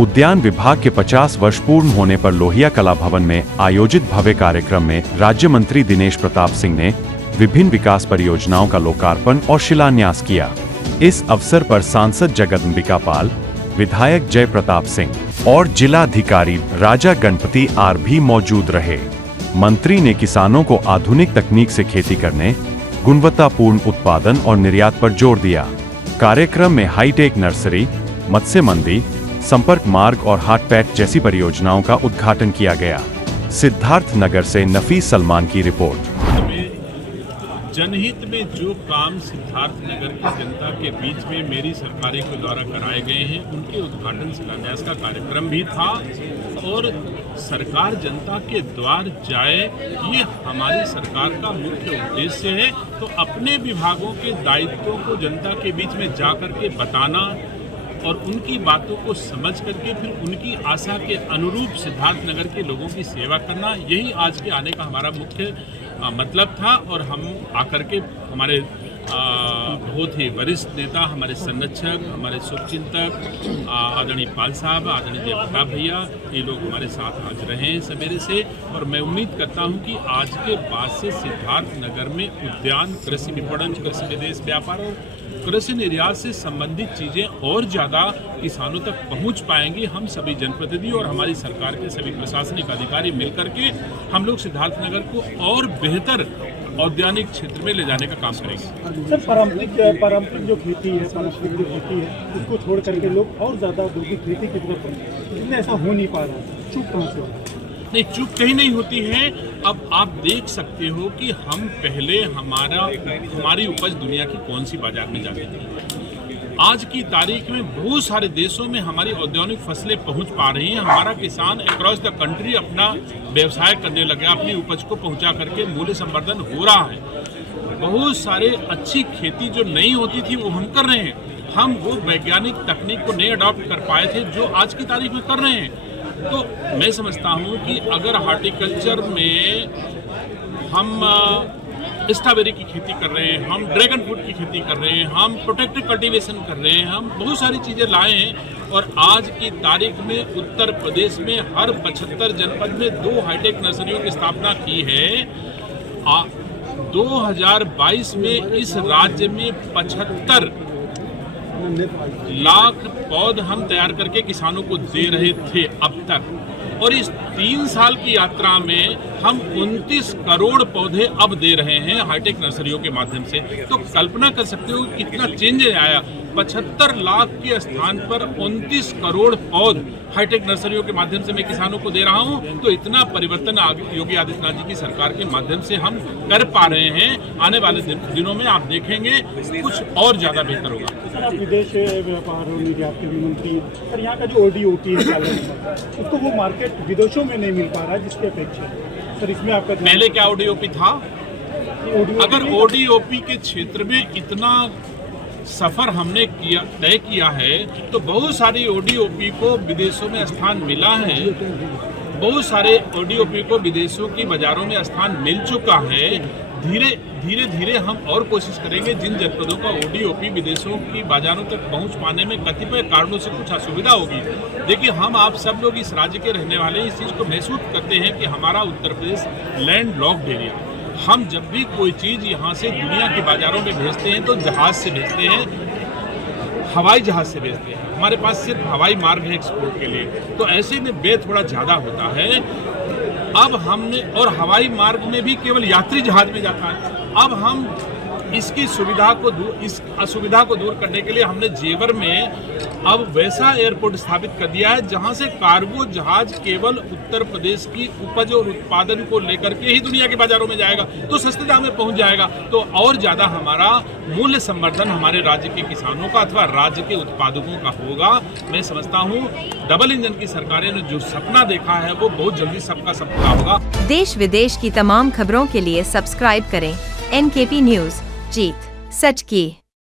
उद्यान विभाग के 50 वर्ष पूर्ण होने पर लोहिया कला भवन में आयोजित भव्य कार्यक्रम में राज्य मंत्री दिनेश प्रताप सिंह ने विभिन्न विकास परियोजनाओं का लोकार्पण और शिलान्यास किया। इस अवसर पर सांसद जगदम्बिका पाल, विधायक जय प्रताप सिंह और जिलाधिकारी राजा गणपति आर भी मौजूद रहे। मंत्री ने किसानों को आधुनिक तकनीक से खेती करने, गुणवत्तापूर्ण उत्पादन और निर्यात पर जोर दिया। कार्यक्रम में हाईटेक नर्सरी, मत्स्य मंडी, संपर्क मार्ग और हाटपैट जैसी परियोजनाओं का उद्घाटन किया गया। सिद्धार्थ नगर से नफीस सलमान की रिपोर्ट। जनहित में जो काम सिद्धार्थ नगर की जनता के बीच में मेरी सरकारों के द्वारा कराए गए हैं, उनके उद्घाटन शिलान्यास का कार्यक्रम भी था। और सरकार जनता के द्वार जाए, ये हमारी सरकार का मुख्य उद्देश्य है। तो अपने विभागों के दायित्वों को जनता के बीच में जा करके बताना और उनकी बातों को समझ करके फिर उनकी आशा के अनुरूप सिद्धार्थ नगर के लोगों की सेवा करना, यही आज के आने का हमारा मुख्य मतलब था। और हम आकर के हमारे बहुत ही वरिष्ठ नेता, हमारे संरक्षक, हमारे शुभचिंतक आदरणीय पाल साहब, आदरणीय जय प्रताप भैया, ये लोग हमारे साथ आज रहे हैं सवेरे से। और मैं उम्मीद करता हूं कि आज के बाद से सिद्धार्थ नगर में उद्यान, कृषि विपणन, कृषि विदेश व्यापार और कृषि निर्यात से संबंधित चीज़ें और ज़्यादा किसानों तक पहुंच पाएंगी। हम सभी जनप्रतिनिधि और हमारी सरकार के सभी प्रशासनिक अधिकारी मिलकर के हम लोग सिद्धार्थ नगर को और बेहतर औद्यानिक क्षेत्र में ले जाने का काम करेंगे। सर, पारंपरिक जो खेती है, उसको छोड़ करके लोग और ज़्यादा औद्योगिक खेती की तरफ बढ़ रहे हैं, लेकिन ऐसा हो नहीं पा रहा है। चूक कहाँ से हो रहा है? नहीं, चूक कहीं नहीं होती है। अब आप देख सकते हो कि हम पहले हमारी उपज दुनिया की कौन सी बाजार में जाती थी। आज की तारीख में बहुत सारे देशों में हमारी औद्योगिक फसलें पहुंच पा रही हैं। हमारा किसान अक्रॉस द कंट्री अपना व्यवसाय करने लगे, अपनी उपज को पहुंचा करके मूल्य संवर्धन हो रहा है। बहुत सारे अच्छी खेती जो नहीं होती थी वो हम कर रहे हैं। हम वो वैज्ञानिक तकनीक को नहीं अडॉप्ट कर पाए थे जो आज की तारीख में कर रहे हैं। तो मैं समझता हूँ कि अगर हार्टिकल्चर में हम स्ट्रॉबेरी की खेती कर रहे हैं, हम ड्रैगन फ्रूट की खेती कर रहे हैं, हम प्रोटेक्टेड कल्टीवेशन कर रहे हैं, हम बहुत सारी चीज़ें लाए हैं। और आज की तारीख में उत्तर प्रदेश में हर 75 जनपद में 2 हाईटेक नर्सरियों की स्थापना की है। 2022 में इस राज्य में 75 लाख पौध हम तैयार करके किसानों को दे रहे थे अब तक। और इस 3 साल की यात्रा में हम 29 करोड़ पौधे अब दे रहे हैं हाईटेक नर्सरियों के माध्यम से। तो कल्पना कर सकते हो कितना चेंज आया। 75 लाख के स्थान पर 29 करोड़ पौध हाईटेक नर्सरियों के माध्यम से मैं किसानों को दे रहा हूं। तो इतना परिवर्तन योगी आदित्यनाथ जी की सरकार के माध्यम से हम कर पा रहे हैं। आने वाले दिनों में आप देखेंगे कुछ और ज़्यादा बेहतर होगा। सर, आप विदेश व्यापार और निर्यात के भी मंत्री, सर यहाँ का जो ODOP है उसको वो मार्केट विदेशों में नहीं मिल पा रहा है जिसकी अपेक्षा। सर, इसमें आपका पहले क्या ODOP था? अगर ODOP के क्षेत्र में इतना सफर हमने तय किया है तो बहुत सारी ODOP को विदेशों में स्थान मिला है। बहुत सारे ODOP को विदेशों की बाजारों में स्थान मिल चुका है। धीरे धीरे हम और कोशिश करेंगे। जिन जनपदों का ODOP विदेशों की बाजारों तक पहुंच पाने में कतिपय कारणों से कुछ असुविधा होगी। देखिए, हम आप सब लोग इस राज्य के रहने वाले इस चीज़ को महसूस करते हैं कि हमारा Uttar Pradesh land locked area. हम जब भी कोई चीज़ यहाँ से दुनिया के बाजारों में भेजते हैं तो जहाज़ से भेजते हैं, हवाई जहाज़ से भेजते हैं। हमारे पास सिर्फ हवाई मार्ग है एक्सपोर्ट के लिए। तो ऐसे में व्यय थोड़ा ज़्यादा होता है। अब हमने, और हवाई मार्ग में भी केवल यात्री जहाज में जाता है। अब हम इस असुविधा को दूर करने के लिए हमने जेवर में अब वैसा एयरपोर्ट स्थापित कर दिया है जहां से कार्गो जहाज केवल उत्तर प्रदेश की उपज और उत्पादन को लेकर के ही दुनिया के बाजारों में जाएगा, तो सस्ते दाम में पहुंच जाएगा। तो और ज़्यादा हमारा मूल्य संवर्धन हमारे राज्य के किसानों का अथवा राज्य के उत्पादकों का होगा। मैं समझता हूँ डबल इंजन की सरकारें ने जो सपना देखा है वो बहुत जल्दी सबका सपना होगा। देश विदेश की तमाम खबरों के लिए सब्सक्राइब करें NKP न्यूज़। जीत सच की।